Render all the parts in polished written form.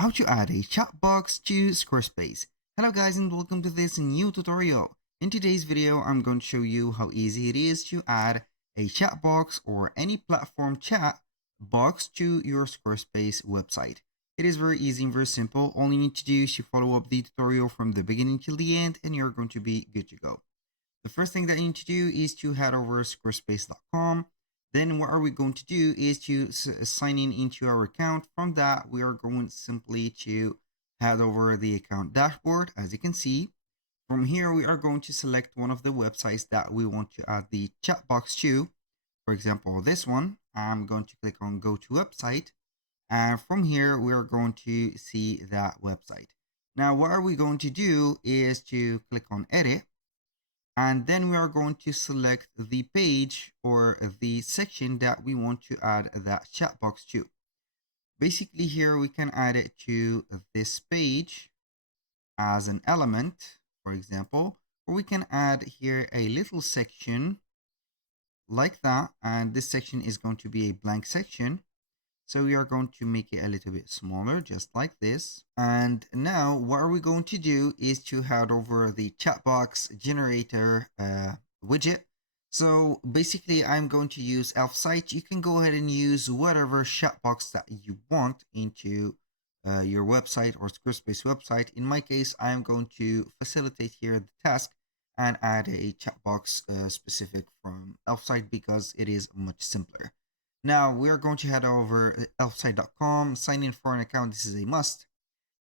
How to add a chat box to Squarespace. Hello guys and welcome to this new tutorial. In today's video, I'm going to show you how easy it is to add a chat box or any platform chat box to your Squarespace website. It is very easy and very simple. All you need to do is to follow up the tutorial from the beginning till the end and you're going to be good to go. The first thing that you need to do is to head over squarespace.com. Then what are we going to do is to sign in into our account. From that, we are going simply to head over the account dashboard. As you can see, from here, we are going to select one of the websites that we want to add the chat box to. For example, this one, I'm going to click on go to website. And from here, we are going to see that website. Now, what are we going to do is to click on edit. And then we are going to select the page or the section that we want to add that chat box to. Basically here we can add it to this page as an element, for example, or we can add here a little section like that. And this section is going to be a blank section. So we are going to make it a little bit smaller, just like this. And now what are we going to do is to head over the chat box generator widget. So basically I'm going to use Elf site. You can go ahead and use whatever chat box that you want into your website or Squarespace website. In my case, I'm going to facilitate here the task and add a chat box specific from Elf site because it is much simpler. Now we are going to head over elfsite.com, sign in for an account. This is a must.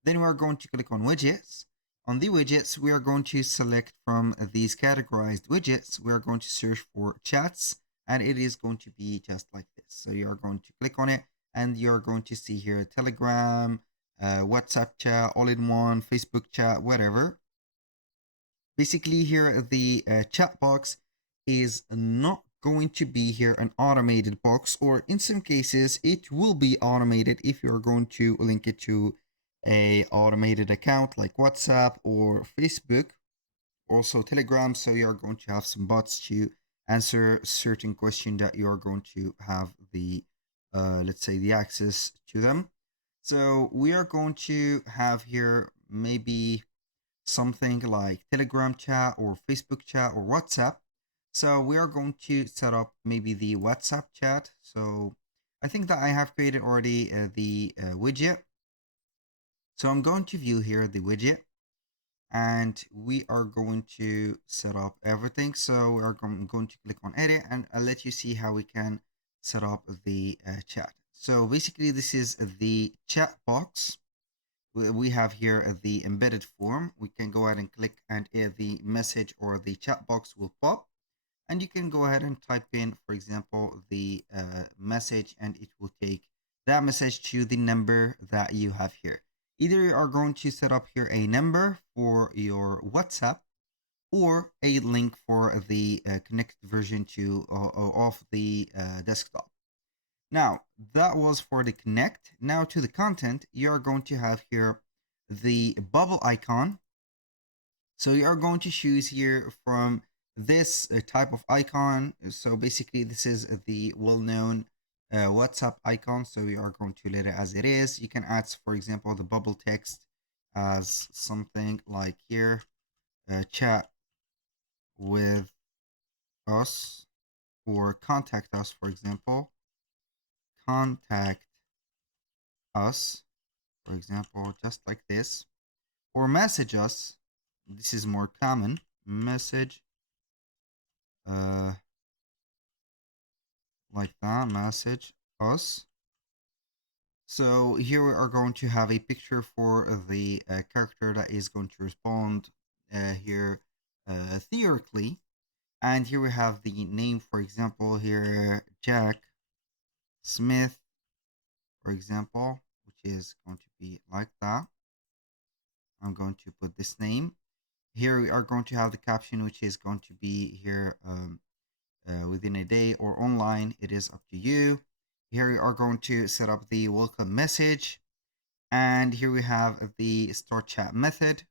Then we are going to click on widgets. On the widgets, we are going to select from these categorized widgets. We are going to search for chats and it is going to be just like this. So you are going to click on it and you're going to see here Telegram, WhatsApp chat, all-in-one, Facebook chat, whatever. Basically here the chat box is not going to be here an automated box, or in some cases it will be automated if you're going to link it to a automated account like WhatsApp or Facebook, also Telegram. So you're going to have some bots to answer certain questions that you're going to have the let's say the access to them. So we are going to have here maybe something like Telegram chat or Facebook chat or WhatsApp. So we are going to set up maybe the WhatsApp chat. So I think that I have created already the widget. So I'm going to view here the widget and we are going to set up everything. So we are going to click on edit and I'll let you see how we can set up the chat. So basically this is the chat box. We have here the embedded form. We can go ahead and click and the message or the chat box will pop. And you can go ahead and type in, for example, the message and it will take that message to the number that you have here. Either you are going to set up here a number for your WhatsApp or a link for the connected version to of the desktop. Now, that was for the connect. Now to the content, you are going to have here the bubble icon. So you are going to choose here from this type of icon. So basically this is the well-known WhatsApp icon. So we are going to let it as it is. You can add, for example, the bubble text as something like here, chat with us, or contact us, for example, contact us, for example, just like this, or message us. This is more common, message like that, message us. So here we are going to have a picture for the character that is going to respond here theoretically. And here we have the name, for example, here Jack Smith, for example, which is going to be like that. I'm going to put this name. Here we are going to have the caption, which is going to be here within a day or online. It is up to you. Here we are going to set up the welcome message. And here we have the start chat method.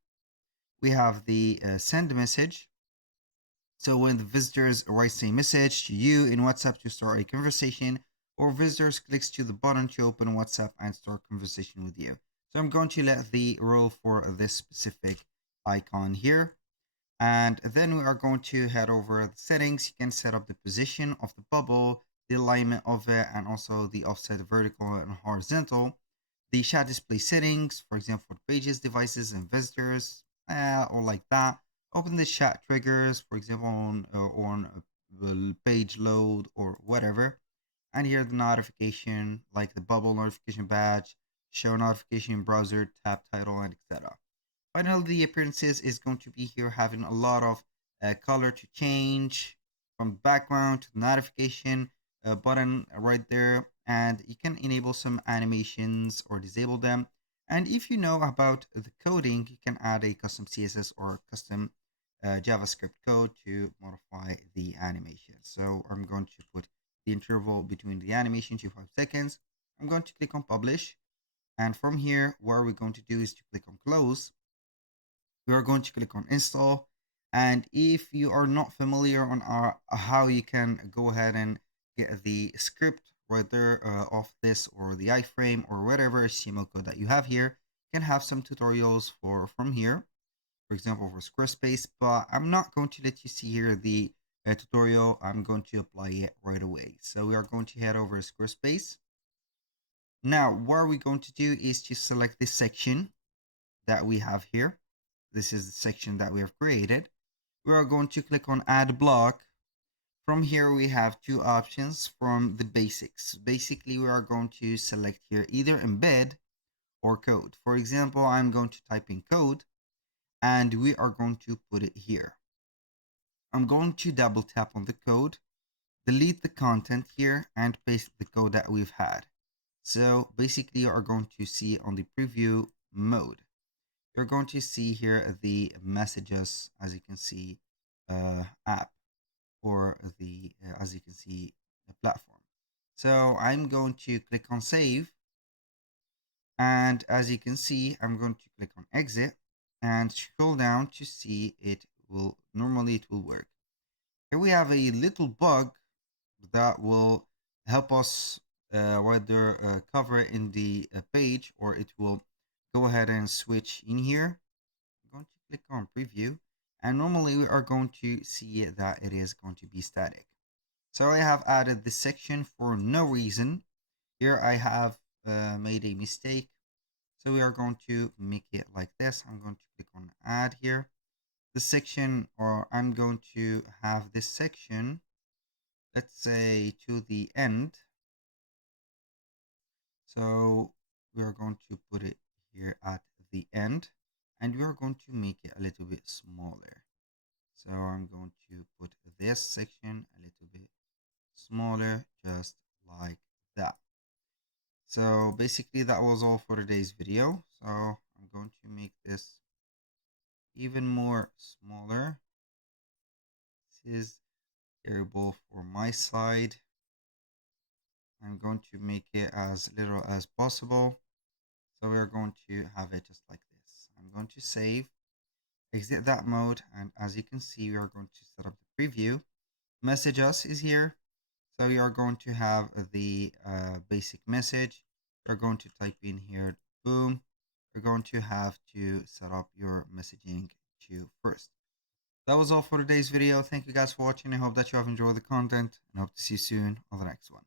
We have the send message. So when the visitors writes a message to you in WhatsApp to start a conversation, or visitors clicks to the button to open WhatsApp and start conversation with you. So I'm going to let the rule for this specific icon here. And then we are going to head over the settings. You can set up the position of the bubble, the alignment of it, and also the offset vertical and horizontal. The chat display settings, for example, for pages, devices, and visitors, or like that. Open the chat triggers, for example, on page load or whatever. And here the notification, like the bubble notification badge, show notification in browser, tab title, and etc. Finally, the appearances is going to be here having a lot of color to change from background to notification button right there. And you can enable some animations or disable them. And if you know about the coding, you can add a custom CSS or custom JavaScript code to modify the animation. So I'm going to put the interval between the animation to 5 seconds. I'm going to click on publish. And from here, what we're going to do is to click on close. We are going to click on install. And if you are not familiar on how you can go ahead and get the script right there of this or the iframe or whatever HTML code that you have here, you can have some tutorials from here, for example, for Squarespace, but I'm not going to let you see here the tutorial. I'm going to apply it right away. So we are going to head over to Squarespace. Now, what we're going to do is to select this section that we have here. This is the section that we have created. We are going to click on add block. From here, we have two options from the basics. Basically, we are going to select here either embed or code. For example, I'm going to type in code and we are going to put it here. I'm going to double tap on the code, delete the content here and paste the code that we've had. So basically, you are going to see on the preview mode. You're going to see here the messages, as you can see, app, or the as you can see, the platform. So I'm going to click on save, and as you can see, I'm going to click on exit and scroll down to see it will work. Here we have a little bug that will help us whether cover in the page, or it will go ahead and switch in here. I'm going to click on preview, and normally we are going to see that it is going to be static. So I have added this section for no reason. Here I have made a mistake. So we are going to make it like this. I'm going to click on add here. The section, or I'm going to have this section, let's say to the end. So we are going to put it here at the end, and we are going to make it a little bit smaller. So I'm going to put this section a little bit smaller, just like that. So basically that was all for today's video. So I'm going to make this even more smaller. This is terrible for my side. I'm going to make it as little as possible. So we are going to have it just like this. I'm going to save, exit that mode, and as you can see, we are going to set up the preview. Message us is here. So we are going to have the basic message. You're going to type in here, boom. You're going to have to set up your messaging queue first. That was all for today's video. Thank you guys for watching. I hope that you have enjoyed the content and hope to see you soon on the next one.